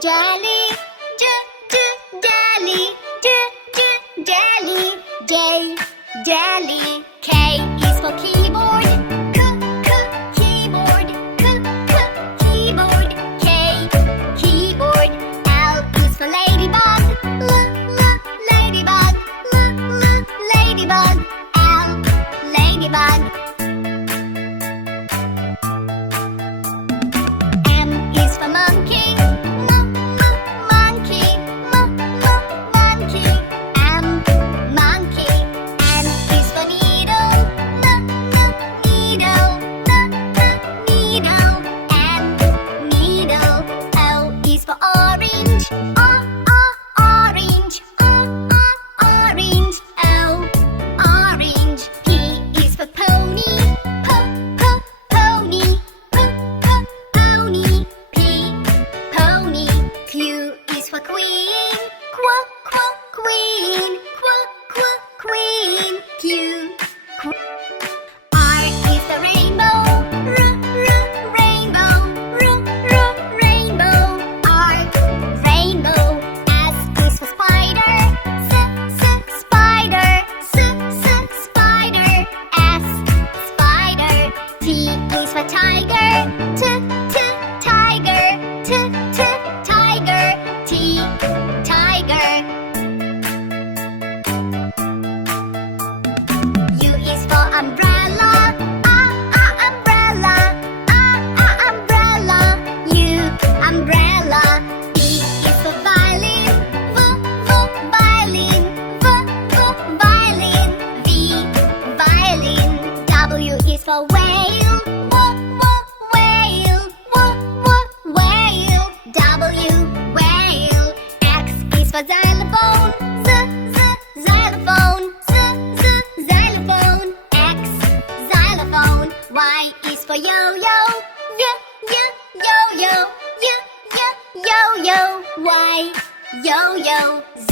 jelly. Jelly. Jelly. Jelly. K is for keyboard. Keyboard. Keyboard. K. Keyboard. L is for ladybug. Ladybug. Ladybug. L. Ladybug. M is for monkey. Monkey. Monkey. M. Monkey. N is for needle. Needle. Needle. N. Needle. O is for orange. Orange. Orange. O. Orange. P is for pony. Pony. Pony. P. Pony. Q is for queen. Queen. Queen. Q. R is the rainbow. Rainbow. Rainbow. R. Rainbow. S is for spider. Spider. Spider. S. Spider. T is for tiger. Tiger. Tiger. T. Tiger. U is for umbrella. Umbrella. Umbrella. U. Umbrella. V is for violin. Violin. Violin. V. Violin. W is for whale. Whale. Whale. W. Whale. X is for xylophone. Xylophone. Xylophone. X. Xylophone. Y is for yo-yo. Yo-yo. Yo-yo. Y. Yo-yo. Z